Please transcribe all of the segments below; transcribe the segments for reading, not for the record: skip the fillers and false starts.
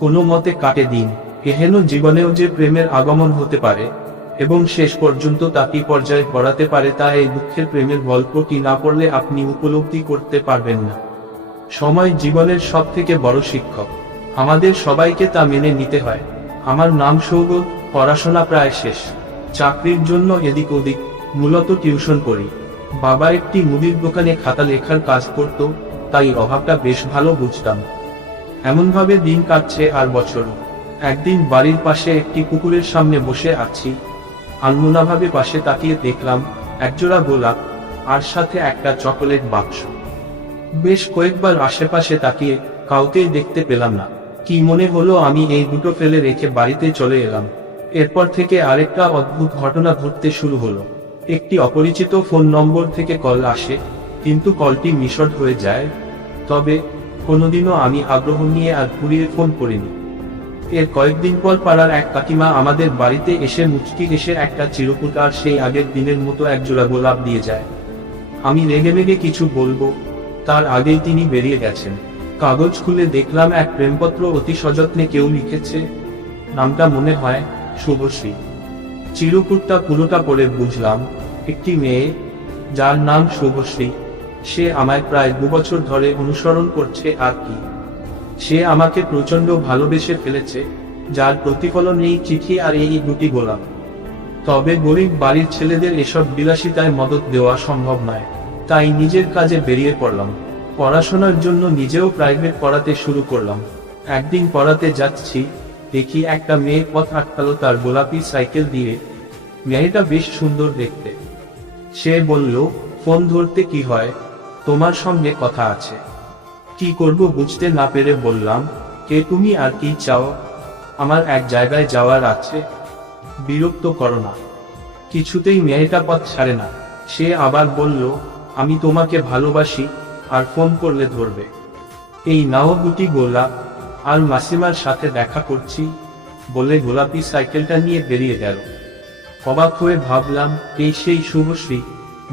কোনো মতে কাটে দিন। এহেন জীবনেও যে প্রেমের আগমন হতে পারে এবং শেষ পর্যন্ত তাকি পর্যায়ে গড়াতে পারে, তা এই দুঃখের প্রেমের গল্পটি না পড়লে আপনি উপলব্ধি করতে পারবেন না। সময় জীবনের সব থেকে বড় শিক্ষক, আমাদের সবাইকে তা মেনে নিতে হয়। আমার নাম সৌগত, পড়াশোনা প্রায় শেষ, চাকরির জন্য এদিক ওদিক, মূলত টিউশন পড়ি। বাবা একটি মুদির দোকানে খাতা লেখার কাজ করত, তাই অভাবটা বেশ ভালো বুঝতাম। এমনভাবে দিন কাটছে আর বছর। একদিন বাড়ির পাশে একটি পুকুরের সামনে বসে আছি, আনমনাভাবে পাশে তাকিয়ে দেখলাম একজোড়া গোলাপ আর সাথে একটা চকোলেট বাক্স। বেশ কয়েকবার আশেপাশে তাকিয়ে কাউকেই দেখতে পেলাম না। কি মনে হলো আমি এই দুটো ফেলে রেখে বাড়িতে চলে এলাম। এরপর থেকে আরেকটা অদ্ভুত ঘটনা ঘটতে শুরু হলো। একটি অপরিচিত ফোন নম্বর থেকে কল আসে, কিন্তু কলটি মিসড হয়ে যায়। তবে কোনোদিনও আমি আগ্রহ নিয়ে আর ঘুরিয়ে ফোন করিনি। এর কয়েকদিন পর পাড়ার এক কাকিমা আমাদের বাড়িতে এসে মুচকি এসে একটা চিরকুট আর সেই আগের দিনের মতো একজোড়া গোলাপ দিয়ে যায়। আমি রেগে কিছু বলবো, তার আগেই তিনি বেরিয়ে গেছেন। কাগজ খুলে দেখলাম এক প্রেমপত্র অতি সযত্নে কেউ লিখেছে। নামটা মনে হয় শুভশ্রী। চিরকুটটা পুরোটা পড়ে বুঝলাম একটি মেয়ে, যার নাম শুভশ্রী, সে আমায় প্রায় 2 বছর ধরে অনুসরণ করছে। আর কি, সে আমাকে প্রচন্ড ভালোবেসে ফেলেছে, যার প্রতিফলন এই চিঠি আর এই দুটি গোলাপ। তবে গরিব বাড়ির ছেলেদের এসব বিলাসিতায় মদত দেওয়া সম্ভব নয়, তাই নিজের কাজে বেরিয়ে পড়লাম। পড়াশোনার জন্য নিজেও প্রাইভেট পড়াতে শুরু করলাম। একদিন পড়াতে যাচ্ছি, দেখি একটা মেয়ে পথ আটকালো তার গোলাপি সাইকেল দিয়ে। মেয়েটা বেশ সুন্দর দেখতে। সে বলল, ফোন ধরতে কি হয়, তোমার সঙ্গে কথা আছে। কি করব বুঝতে না পেরে বললাম, কে তুমি আর কি চাও? আমার এক জায়গায় যাওয়ার আছে। বিরক্ত করো না। কিছুতেই মেয়েটা পথ ছাড়ে না। সে আবার বলল, আমি তোমাকে ভালোবাসি, আর ফোন করলে ধরবে। এই নাও দুটি গোলাপ, আর মাসিমার সাথে দেখা করছি, বলে গোলাপি সাইকেলটা নিয়ে বেরিয়ে গেল। অবাক হয়ে ভাবলাম, এই সেই শুভশ্রী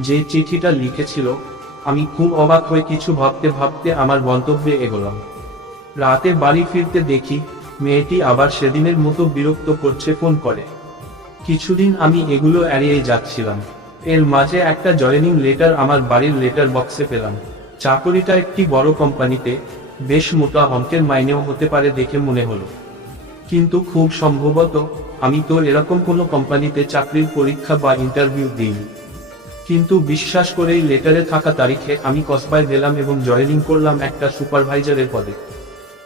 যে চিঠিটা লিখেছিল। আমি খুব অবাক হয়ে কিছু ভাবতে ভাবতে আমার গন্তব্যে এগোলাম। রাতে বাড়ি ফিরতে দেখি মেয়েটি আবার সেদিনের মতো বিরক্ত করছে, ফোন করে। কিছুদিন আমি এগুলো এড়িয়ে যাচ্ছিলাম। এর মাঝে একটা জয়েনিং লেটার আমার বাড়ির লেটার বক্সে পেলাম। চাকরিটা একটি বড় কোম্পানিতে, বেশ মোটা অঙ্কের মাইনেও হতে পারে দেখে মনে হলো। কিন্তু খুব সম্ভবত আমি তো এরকম কোনো কোম্পানিতে চাকরির পরীক্ষা বা ইন্টারভিউ দিইনি। কিন্তু বিশ্বাস করেই লেটারে থাকা তারিখে আমি কসবায় গেলাম এবং জয়েনিং করলাম একটা সুপারভাইজারের পদে।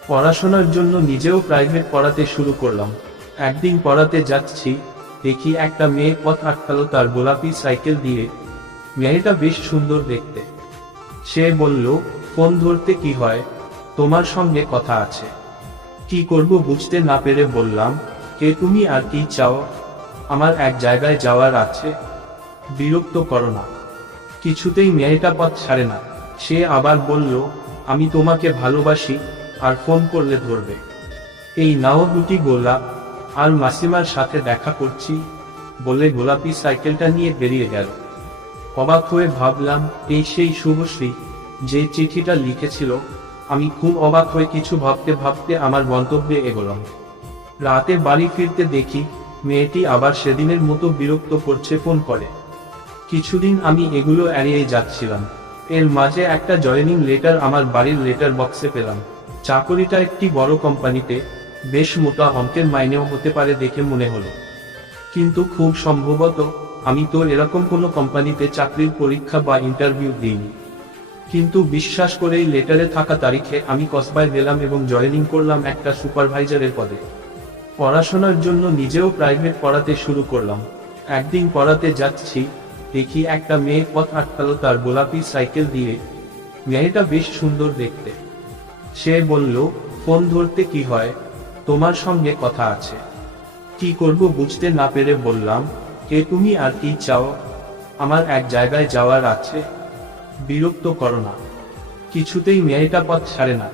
পড়াশোনার জন্য নিজেও প্রাইভেট পড়াতে শুরু করলাম। একদিন পড়াতে যাচ্ছি, দেখি একটা মেয়ে পথ আটকালো তার গোলাপি সাইকেল দিয়ে। মেয়েটা বেশ সুন্দর দেখতে। সে বলল, ফোন ধরতে কি হয়, তোমার সঙ্গে কথা আছে। কি করব বুঝতে না পেরে বললাম, কে তুমি আর কি চাও? আমার এক জায়গায় যাওয়ার আছে। বিরক্ত করো না। কিছুতেই মেয়েটা পথ ছাড়ে না। সে আবার বলল, আমি তোমাকে ভালোবাসি, আর ফোন করলে ধরবে। এই নাও দুটি গোলাপ, আর মাসিমার সাথে দেখা করছি, বলে গোলাপি সাইকেলটা নিয়ে বেরিয়ে গেল। অবাক হয়ে ভাবলাম, এই সেই শুভশ্রী যে চিঠিটা লিখেছিল। আমি খুব অবাক হয়ে কিছু ভাবতে ভাবতে আমার গন্তব্যে এগোলাম। রাতে বাড়ি ফিরতে দেখি মেয়েটি আবার সেদিনের মতো বিরক্ত করছে, ফোন করে। কিছুদিন আমি এগুলো এড়িয়ে যাচ্ছিলাম। এর মাঝে একটা জয়েনিং লেটার আমার বাড়ির লেটার বক্সে পেলাম। চাকরিটা একটি বড় কোম্পানিতে, বেশ মোটা অঙ্কের মাইনেও হতে পারে দেখে মনে হলো। কিন্তু খুব সম্ভবত আমি তো এরকম কোনো কোম্পানিতে চাকরির পরীক্ষা বা ইন্টারভিউ দিইনি। কিন্তু বিশ্বাস করেই লেটারে থাকা তারিখে আমি কসবায় গেলাম এবং জয়েনিং করলাম একটা সুপারভাইজারের পদে। পড়াশোনার জন্য নিজেও প্রাইভেট পড়াতে শুরু করলাম। একদিন পড়াতে যাচ্ছি, দেখি একটা মেয়ে পথ আটকালো তার গোলাপি সাইকেল দিয়ে। মেয়েটা বেশ সুন্দর দেখতে। সে বলল, ফোন ধরতে কি হয়, তোমার সঙ্গে কথা আছে। কি করব বুঝতে না পেরে বললাম, কে তুমি আর কি চাও? আমার এক জায়গায় যাওয়ার আছে। বিরক্ত করো না। কিছুতেই মেয়েটা পথ ছাড়ে না।